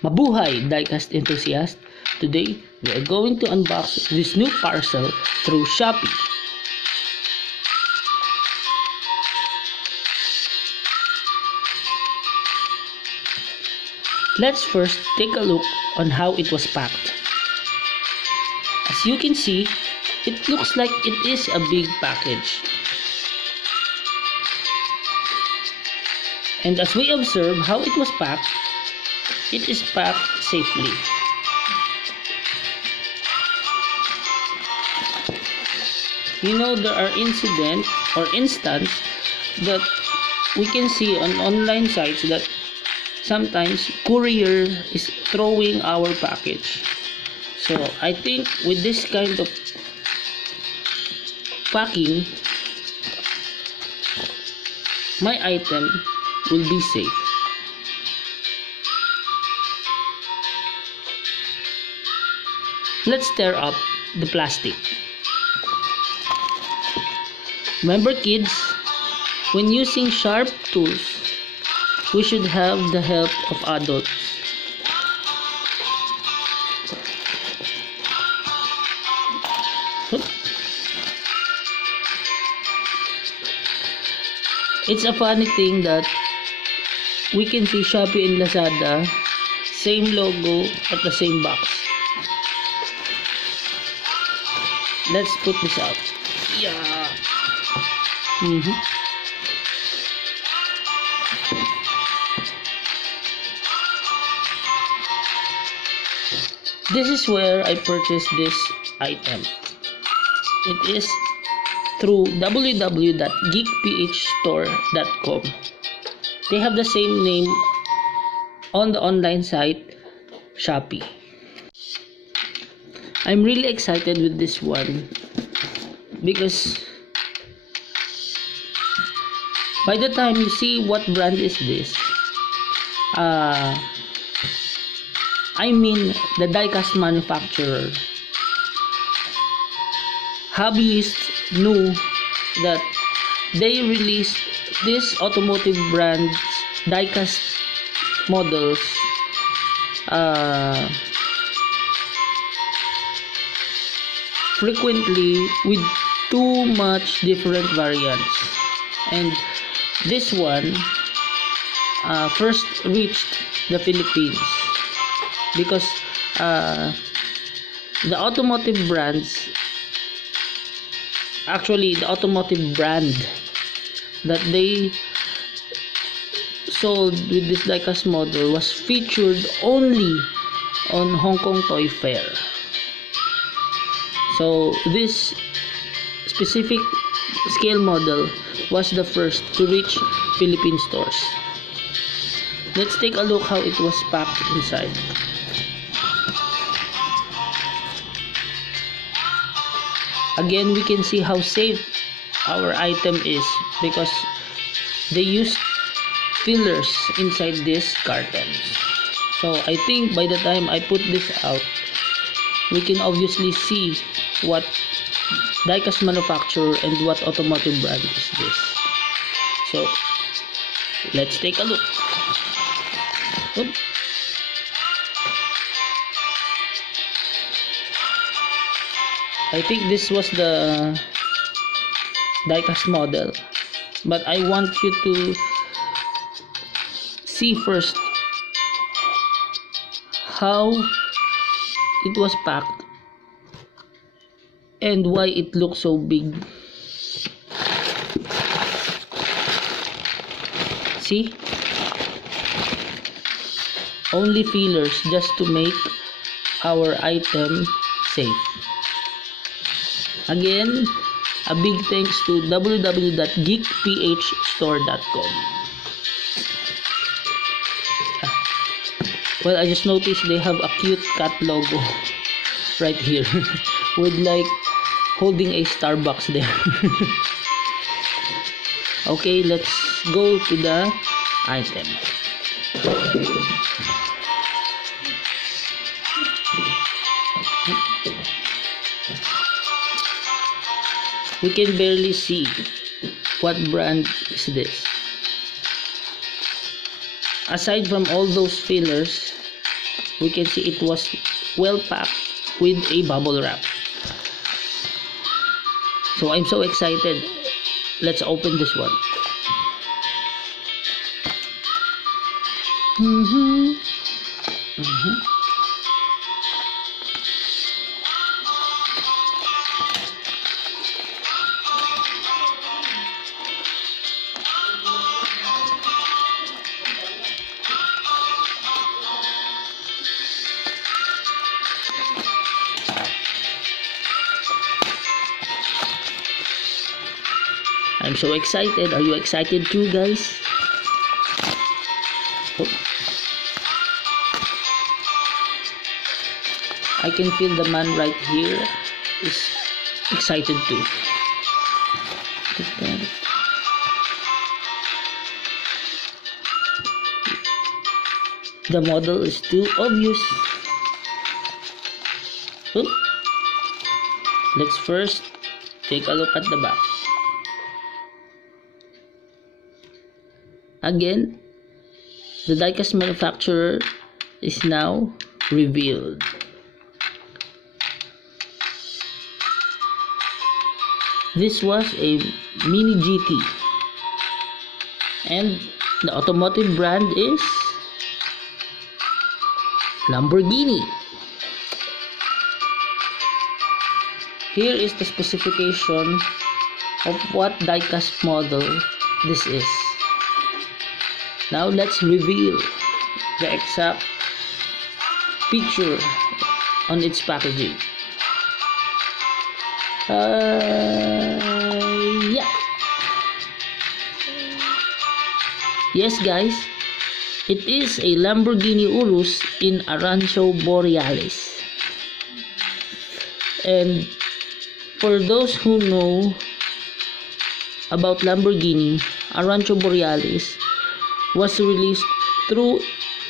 Mabuhay diecast enthusiast! Today, we are going to unbox this new parcel through Shopee. Let's first take a look on how it was packed. As you can see, it looks like it is a big package. And as we observe how it was packed, it is packed safely. You know, there are incidents or instances that we can see on online sites that sometimes courier is throwing our package. So I think with this kind of packing, my item will be safe. Let's tear up the plastic. Remember kids, when using sharp tools, we should have the help of adults. It's a funny thing that we can see Shopee and Lazada, same logo at the same box. Let's put this out. Yeah. This is where I purchased this item. It is through www.geekphstore.com. They have the same name on the online site Shopee. I'm really excited with this one because by the time you see what brand is this, I mean the diecast manufacturer, hobbyists knew that they released this automotive brand diecast models frequently with too much different variants, and this one first reached the Philippines because the automotive brands, actually the automotive brand that they sold with this diecast model was featured only on Hong Kong Toy Fair. So this specific scale model was the first to reach Philippine stores. Let's take a look how it was packed inside. Again, we can see how safe our item is because they used fillers inside this carton. So I think by the time I put this out, we can obviously see what diecast manufacturer and what automotive brand is this. So let's take a look. I think this was the diecast model, but I want you to see first how it was packed and why it looks so big. See? Only fillers just to make our item safe. Again, a big thanks to www.geekphstore.com. Well, I just noticed they have a cute cat logo right here with like holding a Starbucks there. Okay, let's go to the item. We can barely see what brand is this. Aside from all those fillers, we can see it was well packed with a bubble wrap. So I'm so excited. Let's open this one. I'm so excited. Are you excited too, guys? Oh. I can feel the man right here is excited too. The model is too obvious. Oh. Let's first take a look at the back. Again, the diecast manufacturer is now revealed. This was a Mini GT, and the automotive brand is Lamborghini. Here is the specification of what diecast model this is. Now let's reveal the exact picture on its packaging. Yeah. Yes, guys, it is a Lamborghini Urus in Arancio Borealis. And for those who know about Lamborghini, Arancio Borealis was released through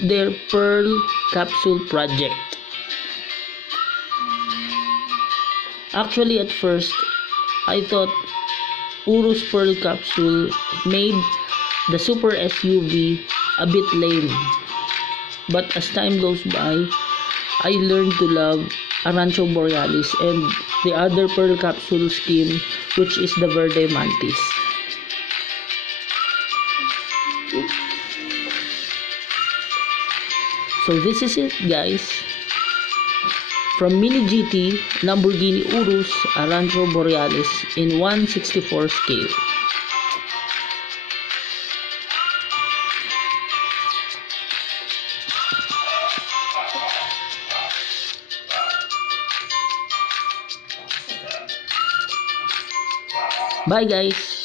their Pearl Capsule project. Actually, at first, I thought Urus Pearl Capsule made the super SUV a bit lame. But as time goes by, I learned to love Arancio Borealis and the other Pearl Capsule scheme, which is the Verde Mantis. So this is it, guys. From Mini GT, Lamborghini Urus, Arancio Borealis in 1/64 scale. Bye, guys.